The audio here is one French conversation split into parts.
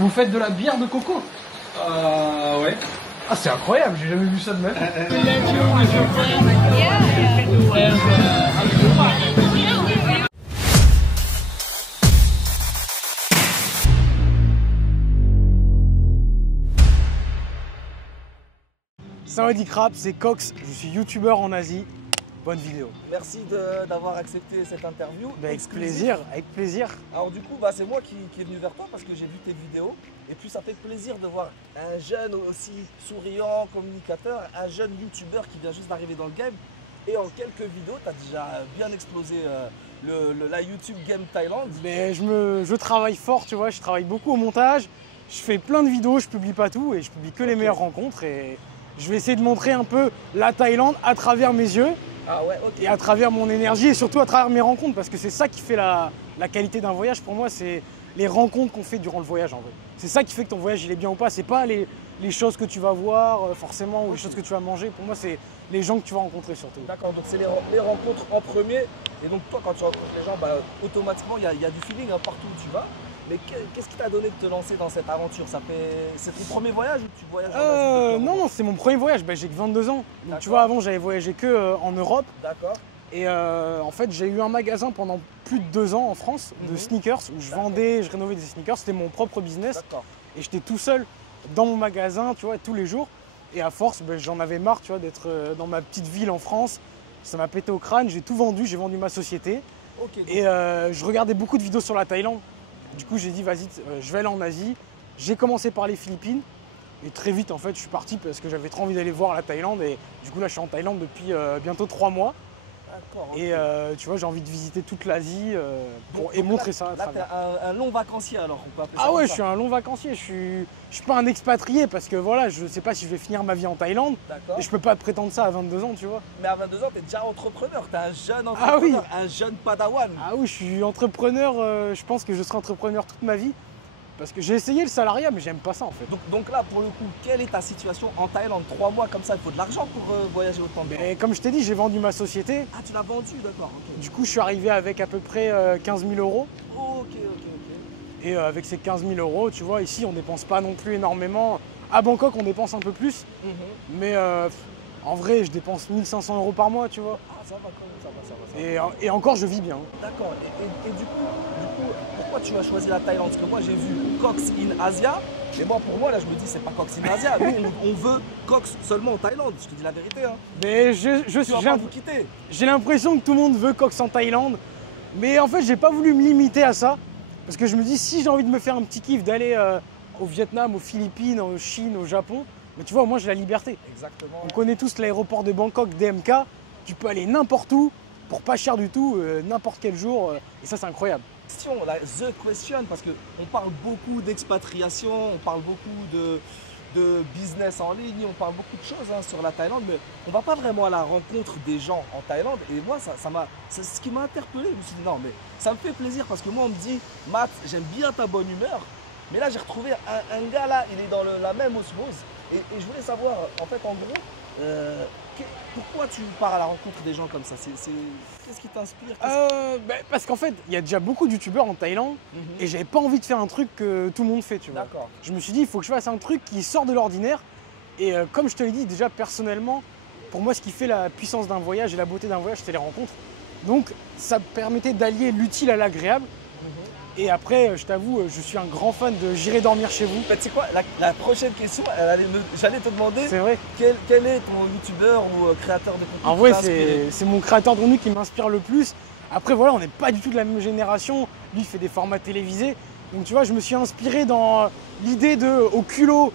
Vous faites de la bière de coco? Ouais. Ah, c'est incroyable, j'ai jamais vu ça de même. Salut Crap, c'est Cox, je suis youtubeur en Asie. Bonne vidéo. Merci d'avoir accepté cette interview. Avec plaisir, avec plaisir. Alors du coup, c'est moi qui est venu vers toi parce que j'ai vu tes vidéos. Et puis ça fait plaisir de voir un jeune aussi souriant, communicateur, un jeune youtubeur qui vient juste d'arriver dans le game. Et en quelques vidéos, tu as déjà bien explosé la YouTube Game Thaïlande. Mais je travaille fort, tu vois, je travaille beaucoup au montage. Je fais plein de vidéos, je publie pas tout et je publie que les meilleures rencontres. Et je vais essayer de montrer un peu la Thaïlande à travers mes yeux. Ah ouais, ok. Et à travers mon énergie et surtout à travers mes rencontres, parce que c'est ça qui fait la qualité d'un voyage. Pour moi, c'est les rencontres qu'on fait durant le voyage en vrai. C'est ça qui fait que ton voyage il est bien ou pas. C'est pas les choses que tu vas voir forcément ou les choses que tu vas manger. Pour moi, c'est les gens que tu vas rencontrer surtout. D'accord, donc c'est les rencontres en premier. Et donc toi, quand tu rencontres les gens, automatiquement, il y a du feeling partout où tu vas. Mais qu'est-ce qui t'a donné de te lancer dans cette aventure? C'est ton premier voyage ou tu voyages en Asie? Non, c'est mon premier voyage. J'ai que 22 ans. Donc tu vois, avant, j'avais voyagé que en Europe. D'accord. Et en fait, j'ai eu un magasin pendant plus de 2 ans en France de sneakers où je vendais, je rénovais des sneakers. C'était mon propre business. Et j'étais tout seul dans mon magasin, tu vois, tous les jours. Et à force, j'en avais marre, tu vois, d'être dans ma petite ville en France. Ça m'a pété au crâne. J'ai tout vendu. J'ai vendu ma société. Okay, et je regardais beaucoup de vidéos sur la Thaïlande. Du coup, j'ai dit, vas-y, je vais aller en Asie. J'ai commencé par les Philippines. Et très vite, en fait, je suis parti parce que j'avais trop envie d'aller voir la Thaïlande. Et du coup, là, je suis en Thaïlande depuis bientôt 3 mois. Et tu vois, j'ai envie de visiter toute l'Asie et montrer ça à travers. Là, t'es un long vacancier alors, on peut appeler ça. Ah ouais, je suis un long vacancier. Je suis pas un expatrié parce que voilà, je sais pas si je vais finir ma vie en Thaïlande. Et je peux pas prétendre ça à 22 ans, tu vois. Mais à 22 ans, t'es déjà entrepreneur. T'es un jeune entrepreneur, un jeune padawan. Ah oui, je suis entrepreneur. Je pense que je serai entrepreneur toute ma vie. Parce que j'ai essayé le salariat, mais j'aime pas ça en fait. Donc là, pour le coup, quelle est ta situation en Thaïlande? 3 mois comme ça, il faut de l'argent pour voyager autant de temps. Mais comme je t'ai dit, j'ai vendu ma société. Ah, tu l'as vendu, d'accord. Okay. Du coup, je suis arrivé avec à peu près 15 000 euros. Ok. Et avec ces 15 000 euros, tu vois, ici, on dépense pas non plus énormément. À Bangkok, on dépense un peu plus. Mais en vrai, je dépense 1 500 euros par mois, tu vois. Ah, ça va quand même, ça va. Et encore, je vis bien. D'accord. Et du coup, pourquoi tu as choisi la Thaïlande? Parce que moi, j'ai vu Cox in Asia. Et moi, pour moi, là, je me dis, c'est pas Cox in Asia. Nous, on veut Cox seulement en Thaïlande. Je te dis la vérité. Hein. Mais j'ai l'impression que tout le monde veut Cox en Thaïlande. Mais en fait, j'ai pas voulu me limiter à ça. Parce que je me dis, si j'ai envie de me faire un petit kiff, d'aller au Vietnam, aux Philippines, en Chine, au Japon, mais tu vois, moi, j'ai la liberté. Exactement. On connaît tous l'aéroport de Bangkok, DMK. Tu peux aller n'importe où, pour pas cher du tout, n'importe quel jour. Et ça, c'est incroyable. The question, parce qu'on parle beaucoup d'expatriation, on parle beaucoup de business en ligne, on parle beaucoup de choses sur la Thaïlande, mais on va pas vraiment à la rencontre des gens en Thaïlande. Et moi, c'est ce qui m'a interpellé. Je me suis dit, non, mais ça me fait plaisir parce que moi, on me dit, Matt, j'aime bien ta bonne humeur. Mais là, j'ai retrouvé un gars là, il est dans la même osmose. Et je voulais savoir, en fait, en gros, pourquoi tu pars à la rencontre des gens comme ça? Qu'est-ce qui t'inspire? Parce qu'en fait, il y a déjà beaucoup de youtubeurs en Thaïlande et j'avais pas envie de faire un truc que tout le monde fait, tu vois. D'accord. Je me suis dit, il faut que je fasse un truc qui sort de l'ordinaire. Et comme je te l'ai dit, déjà personnellement, pour moi, ce qui fait la puissance d'un voyage et la beauté d'un voyage, c'est les rencontres. Donc, ça permettait d'allier l'utile à l'agréable. Et après, je t'avoue, je suis un grand fan de J'irai dormir chez vous. Tu sais quoi, la prochaine question, j'allais te demander quel est ton youtubeur ou créateur de contenu? En vrai, c'est mon créateur de contenu qui m'inspire le plus. Après, voilà, on n'est pas du tout de la même génération. Lui, il fait des formats télévisés. Donc, tu vois, je me suis inspiré dans l'idée de, au culot,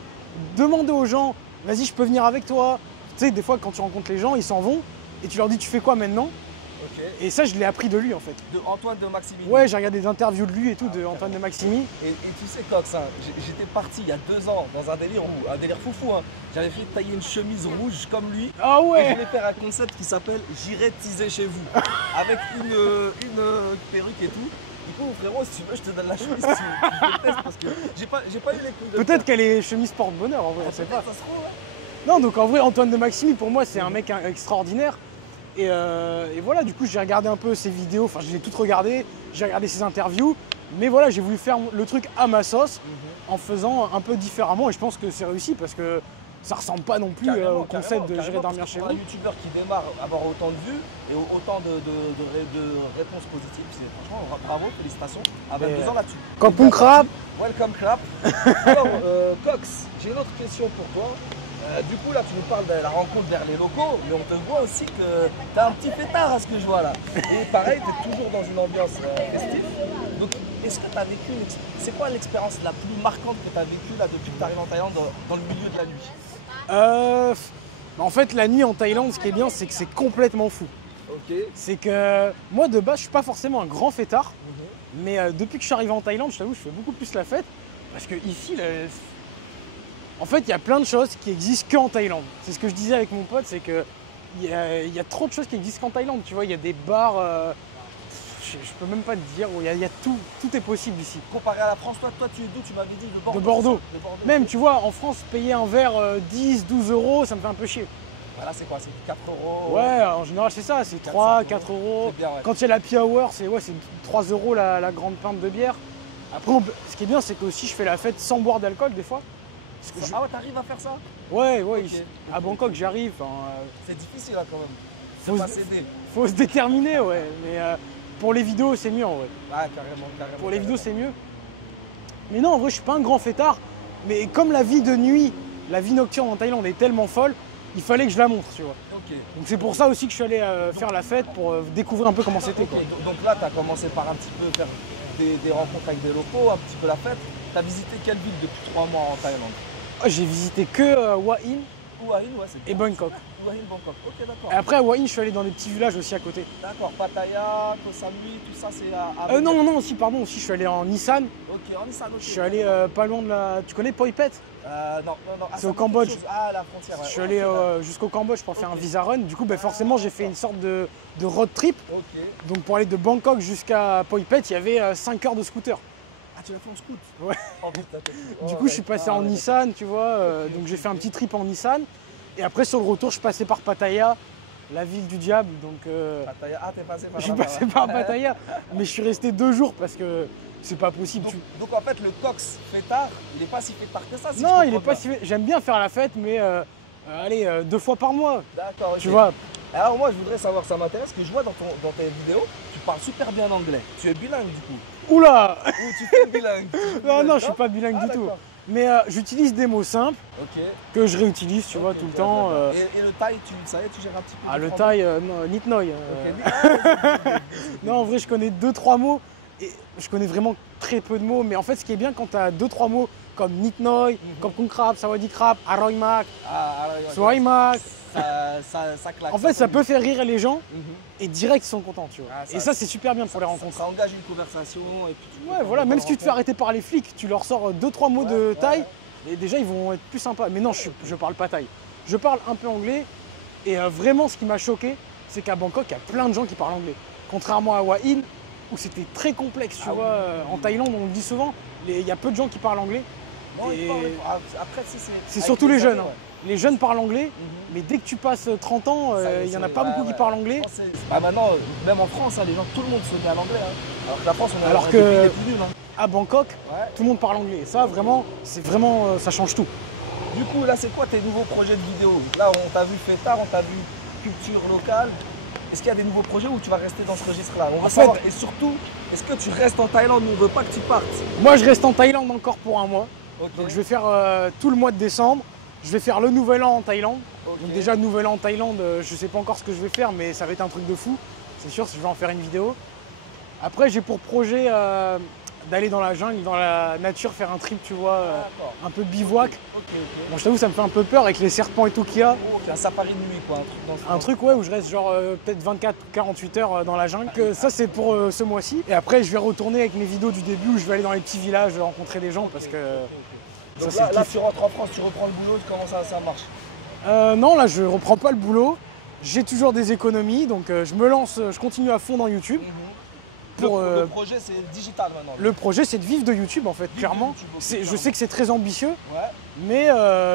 demander aux gens, vas-y, je peux venir avec toi. Tu sais, des fois, quand tu rencontres les gens, ils s'en vont et tu leur dis, tu fais quoi maintenant? Et ça, je l'ai appris de lui en fait. De Antoine de Maximi? Ouais, j'ai regardé des interviews de lui et tout, de Antoine de Maximi. Et tu sais, Cox, j'étais parti il y a 2 ans dans un délire foufou. J'avais fait tailler une chemise rouge comme lui. Ah ouais. Et je voulais faire un concept qui s'appelle J'irai teaser chez vous. Avec une perruque et tout. Du coup, frérot, si tu veux, je te donne la chemise, tu le testes parce que j'ai pas eu les coups de. Peut-être qu'elle est chemise porte-bonheur en vrai, on sait pas. Ça se trouve, ouais. Non, donc en vrai, Antoine de Maximi, pour moi, c'est un mec extraordinaire. Et voilà, du coup, j'ai regardé un peu ses vidéos, enfin, je les ai toutes regardées, j'ai regardé ses interviews, Mais voilà, j'ai voulu faire le truc à ma sauce en faisant un peu différemment et je pense que c'est réussi parce que ça ressemble pas non plus au concept de J'irai dormir chez vous. Un youtubeur qui démarre, avoir autant de vues et autant de réponses positives, franchement bravo, félicitations. À 22 ans là-dessus. Welcome Crap. Welcome Crap. Alors, Cox, j'ai une autre question pour toi. Du coup, là, tu nous parles de la rencontre vers les locaux, mais on te voit aussi que tu as un petit pétard à ce que je vois là. Et pareil, tu es toujours dans une ambiance festive. Donc, est-ce que tu as vécu, c'est quoi l'expérience la plus marquante que tu as vécue là depuis que tu arrives en Thaïlande dans le milieu de la nuit? En fait, la nuit en Thaïlande, ce qui est bien, c'est que c'est complètement fou. Ok. C'est que moi, de base, je suis pas forcément un grand fêtard, mais depuis que je suis arrivé en Thaïlande, je t'avoue, je fais beaucoup plus la fête. Parce que ici, en fait, il y a plein de choses qui existent qu'en Thaïlande. C'est ce que je disais avec mon pote, c'est que il y a trop de choses qui existent qu'en Thaïlande. Tu vois, il y a des bars, je peux même pas te dire, où il y a tout est possible ici. Comparé à la France, toi tu es d'où? Tu m'avais dit de Bordeaux. De Bordeaux. De Bordeaux. Même, tu vois, en France, payer un verre 10, 12 euros, ça me fait un peu chier. Voilà, c'est quoi? C'est 4 euros? Ouais, en général, c'est ça, c'est 3, 4 euros. Bien, ouais. Quand il y a la happy hour, c'est 3 euros la grande pinte de bière. Après, ce qui est bien, c'est que aussi je fais la fête sans boire d'alcool des fois. Ah ouais, t'arrives à faire ça? Ouais, Ok, ici, à Bangkok, j'arrive. C'est difficile là quand même. Faut Pas se- céder. Faut se déterminer, ouais. Mais pour les vidéos, c'est mieux en vrai. Ah, carrément. Pour les vidéos, c'est mieux. Mais non, en vrai, je suis pas un grand fêtard. Mais comme la vie de nuit, la vie nocturne en Thaïlande est tellement folle, il fallait que je la montre, tu vois. Ok. Donc c'est pour ça aussi que je suis allé faire la fête, pour découvrir un peu comment c'était. Ok, Quoi. donc là, tu as commencé par un petit peu faire des rencontres avec des locaux, un petit peu la fête. Tu as visité quelle ville depuis 3 mois en Thaïlande? J'ai visité que Hua Hin Hua Hin, ouais, c'est et bien. Bangkok. Hua Hin, Bangkok. Ok, d'accord. Et après, à Hua Hin, je suis allé dans des petits villages aussi à côté. D'accord, Pattaya, Koh Samui, tout ça, c'est à Non, aussi, aussi, je suis allé en Nissan. Ok, en Nissan, ok. Je suis allé pas loin de la. Tu connais Poi Phet? Non. Ah, C'est au ça me dit Cambodge. quelque chose. Ah, la frontière, ouais. Je suis allé jusqu'au Cambodge pour faire un visa run. Du coup, forcément, j'ai fait une sorte de road trip. Ok. Donc, pour aller de Bangkok jusqu'à Poi Phet, il y avait 5 heures de scooter. Ah, tu l'as fait en scoot? Ouais. Oh, putain, Du coup, je suis passé en Nissan, tu vois. Donc, j'ai fait un petit trip en Nissan. Et après, sur le retour, je suis passé par Pattaya, la ville du diable. Donc, Pattaya. Ah, t'es passé par je suis là-bas, passé ouais. par Pattaya. Mais je suis resté 2 jours parce que c'est pas possible. Donc en fait, le Cox fêtard, il est pas si fêtard que ça. Si Non, je il est comprends pas bien. si. J'aime bien faire la fête, mais allez, 2 fois par mois. D'accord, ok. Tu vois. Alors moi, je voudrais savoir, ça m'intéresse, que je vois dans tes vidéos, tu parles super bien anglais. Tu es bilingue du coup. Oula Ou tu fais bilingue. Non, je suis pas bilingue Ah, du tout. d'accord. Mais j'utilise des mots simples Ok. que je réutilise, tu vois, Ok, tout le ok, temps. d'accord. Et le thaï, ça y est, tu gères un petit peu? Ah, le thaï. thaï, non, Nitnoy. Ok. Non, en vrai, je connais 2-3 mots. Et je connais vraiment très peu de mots. Mais en fait, ce qui est bien quand tu as 2-3 mots comme Nitnoy, comme Kung Krap, Sawadee Krap, Aroymak, Ah, ouais, Soaimak. ça claque. En fait, ça peut fait. faire rire les gens et direct, ils sont contents, tu vois. Ah, Et ça, c'est super bien pour les rencontres. Ça engage une conversation et puis tu Ouais, voilà, même si tu te fais arrêter par les flics, tu leur sors 2-3 mots de Ouais, thaï, ouais. et déjà ils vont être plus sympas. Mais non, je parle pas thaï. Je parle un peu anglais, et vraiment ce qui m'a choqué, c'est qu'à Bangkok, il y a plein de gens qui parlent anglais. Contrairement à Hua Hin, où c'était très complexe, tu Ah vois. oui. En Thaïlande, on le dit souvent, il y a peu de gens qui parlent anglais. Non, Et après, si c'est. c'est avec surtout les jeunes. années, Hein. ouais. Les jeunes parlent anglais, Mhm. mais dès que tu passes 30 ans, il n'y en a pas beaucoup qui parlent anglais. Bah maintenant, même en France, hein, les gens, tout le monde se met à l'anglais. Hein. Alors que la France, on est Alors un que- des pays les plus nuls. Hein. À Bangkok, Ouais. tout le monde parle anglais. Et ça, vraiment, ça change tout. Du coup, là, c'est quoi tes nouveaux projets de vidéo? Là, on t'a vu fêtard, on t'a vu culture locale. Est-ce qu'il y a des nouveaux projets ou tu vas rester dans ce registre-là? On va En savoir. fait- Et surtout, est-ce que tu restes en Thaïlande? Nous, on veut pas que tu partes. Moi, je reste en Thaïlande encore pour 1 mois. Ok. Donc je vais faire tout le mois de décembre. Je vais faire le nouvel an en Thaïlande. Ok. Donc déjà, le nouvel an en Thaïlande, je sais pas encore ce que je vais faire, mais ça va être un truc de fou. C'est sûr, je vais en faire une vidéo. Après, j'ai pour projet d'aller dans la jungle, dans la nature, faire un trip, tu vois, D'accord. un peu bivouac. Ok. Bon, je t'avoue, ça me fait un peu peur avec les serpents et tout qu'il y a. Ok, un safari de nuit, quoi. Un truc dans ce Un genre. truc, ouais, où je reste genre peut-être 24 ou 48 heures dans la jungle. Ça, c'est pour ce mois-ci. Et après, je vais retourner avec mes vidéos du début où je vais aller dans les petits villages, rencontrer des gens parce que... Ok. Ça, Donc c'est là, le là, kiff. tu rentres en France, tu reprends le boulot, comment ça marche? Non, là je reprends pas le boulot. J'ai toujours des économies, donc je me lance, je continue à fond dans YouTube. Pour, Le projet, c'est digital maintenant. Le projet, c'est de vivre de YouTube en fait, de clairement. YouTube, ok, Je clairement. sais que c'est très ambitieux, Ouais, mais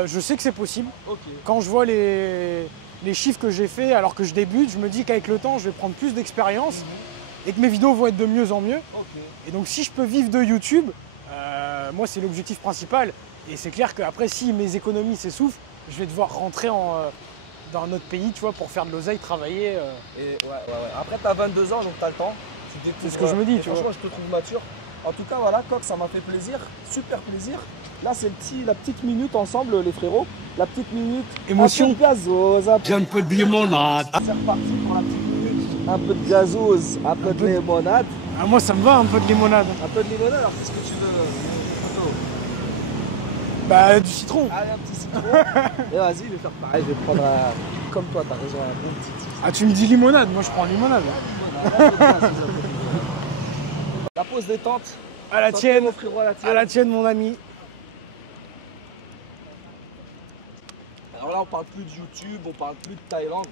je sais que c'est possible. ok. Quand je vois les chiffres que j'ai fait alors que je débute, je me dis qu'avec le temps, je vais prendre plus d'expérience et que mes vidéos vont être de mieux en mieux. Ok. Et donc si je peux vivre de YouTube, moi c'est l'objectif principal. Et c'est clair qu'après si mes économies s'essoufflent, je vais devoir rentrer dans un autre pays, tu vois, pour faire de l'oseille, travailler. Et ouais. Après, tu as 22 ans, donc tu as le temps. C'est ce que je me dis, et tu vois. franchement, je te trouve mature. En tout cas, voilà, Coq, ça m'a fait plaisir, super plaisir. Là, c'est la petite minute ensemble, les frérots. La petite minute. Émotion. Un peu de gazose. J'ai un peu de limonade. C'est reparti pour la petite minute. Un peu de gazose, un peu de limonade. Ah, moi ça me va un peu de limonade. Un peu de limonade, alors qu'est-ce que tu veux, Toto? Bah du citron. Allez, un petit citron. Et vas-y, je vais faire pareil, je vais prendre comme toi, t'as raison, un bon petit. Ah tu me dis limonade, moi je prends limonade. La pause détente. À la Santé, tienne, mon frérot, à la tienne mon ami. Alors là, on parle plus de YouTube, on parle plus de Thaïlande.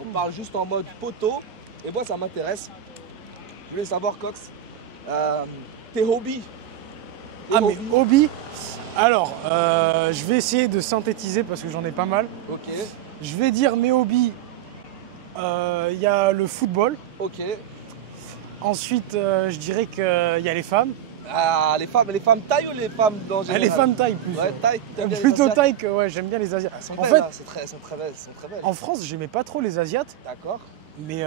On parle juste en mode poteau. Et moi, ça m'intéresse. Je voulais savoir, Cox, tes hobbies. Ah mais hobby. Alors, je vais essayer de synthétiser parce que j'en ai pas mal. Ok, Je vais dire mes hobbies. Il y a le football. ok. Ensuite, je dirais qu'il y a les femmes. Ah, les femmes taille ou les femmes dans le général? Les femmes taille plus. Ouais, taille. T'aimes bien les Plutôt Asiates? taille que ouais, j'aime bien les Asiates. Elles sont En belles, fait, là, elles sont très belles, elles sont très belles. en France, j'aimais pas trop les Asiates, D'accord. mais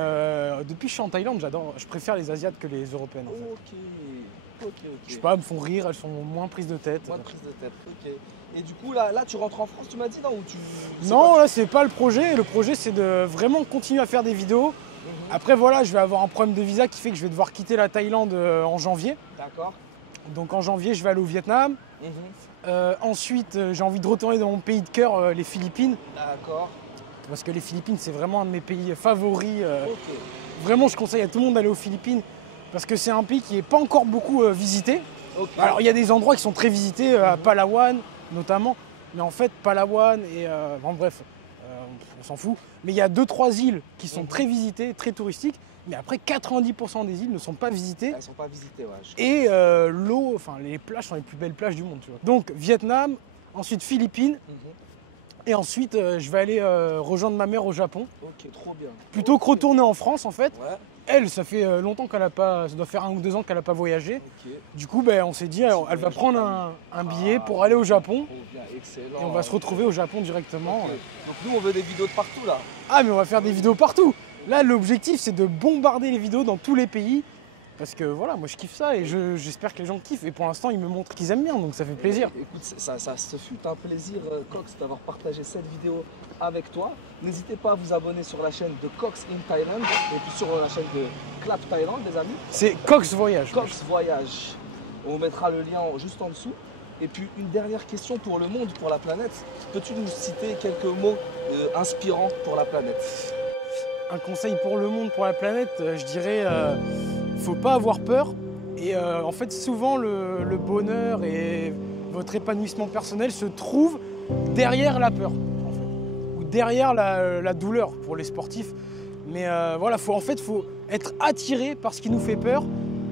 depuis que je suis en Thaïlande, je préfère les Asiates que les Européennes. En fait. Ok. Je sais pas, elles me font rire, elles sont moins prises de tête. Moins de prise de tête, ok. Et du coup, là, tu rentres en France, tu m'as dit, non? Ou tu... c'est Non, quoi là c'est pas le projet. Le projet c'est de vraiment continuer à faire des vidéos. Mhm. Après voilà, je vais avoir un problème de visa qui fait que je vais devoir quitter la Thaïlande en janvier. D'accord. Donc en janvier, je vais aller au Vietnam. Mhm. Ensuite, j'ai envie de retourner dans mon pays de cœur, les Philippines. D'accord. Parce que les Philippines, c'est vraiment un de mes pays favoris. Ok. Vraiment, je conseille à tout le monde d'aller aux Philippines. Parce que c'est un pays qui n'est pas encore beaucoup visité. Ok. Alors il y a des endroits qui sont très visités, à Palawan notamment. Mais en fait, Palawan et... bon, bref, on s'en fout. Mais il y a 2-3 îles qui sont très visitées, très touristiques. Mais après, 90% des îles ne sont pas visitées. Elles sont pas visitées, ouais. Et l'eau, enfin les plages sont les plus belles plages du monde, tu vois. Donc Vietnam, ensuite Philippines, Mhm. et ensuite je vais aller rejoindre ma mère au Japon. Ok, trop bien. Plutôt que retourner en France en fait. Ouais, Elle, ça fait longtemps qu'elle a pas, ça doit faire 1 ou 2 ans qu'elle n'a pas voyagé. ok. Du coup, ben, on s'est dit, elle va prendre un billet pour aller au Japon. Trop bien, excellent. Et on va se retrouver au Japon directement. Ok. Donc nous, on veut des vidéos de partout, là. Ah mais on va faire des vidéos partout. Là l'objectif c'est de bombarder les vidéos dans tous les pays. Parce que voilà, moi je kiffe ça et j'espère que les gens kiffent. Et pour l'instant ils me montrent qu'ils aiment bien, donc ça fait plaisir. Écoute, ce fut un plaisir, Cox, d'avoir partagé cette vidéo avec toi. N'hésitez pas à vous abonner sur la chaîne de Cox in Thailand et puis sur la chaîne de Clap Thailand, les amis. C'est Cox Voyage. Cox Voyage. On mettra le lien juste en dessous. Et puis une dernière question pour le monde, pour la planète. Peux-tu nous citer quelques mots inspirants pour la planète? Un conseil pour le monde, pour la planète, je dirais, faut pas avoir peur. Et en fait, souvent le bonheur et votre épanouissement personnel se trouve derrière la peur, en fait, ou derrière la douleur pour les sportifs. Mais voilà, faut être attiré par ce qui nous fait peur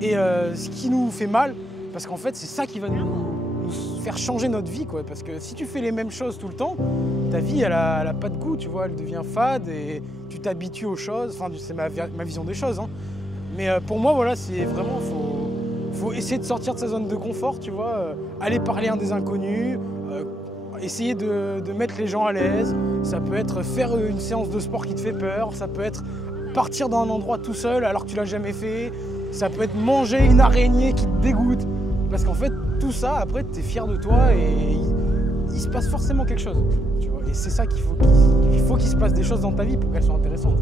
et ce qui nous fait mal, parce qu'en fait, c'est ça qui va nous faire changer notre vie, quoi. Parce que si tu fais les mêmes choses tout le temps, ta vie, elle a pas de goût, tu vois, elle devient fade et tu t'habitues aux choses. Enfin, c'est ma vision des choses, hein. Mais pour moi, voilà, c'est vraiment, faut essayer de sortir de sa zone de confort, tu vois, aller parler à des inconnus, essayer de mettre les gens à l'aise. Ça peut être faire une séance de sport qui te fait peur, ça peut être partir dans un endroit tout seul alors que tu l'as jamais fait, ça peut être manger une araignée qui te dégoûte. Parce qu'en fait, tout ça, après, tu es fier de toi et il se passe forcément quelque chose, tu vois. Et c'est ça qu'il faut qu'il se passe des choses dans ta vie pour qu'elles soient intéressantes.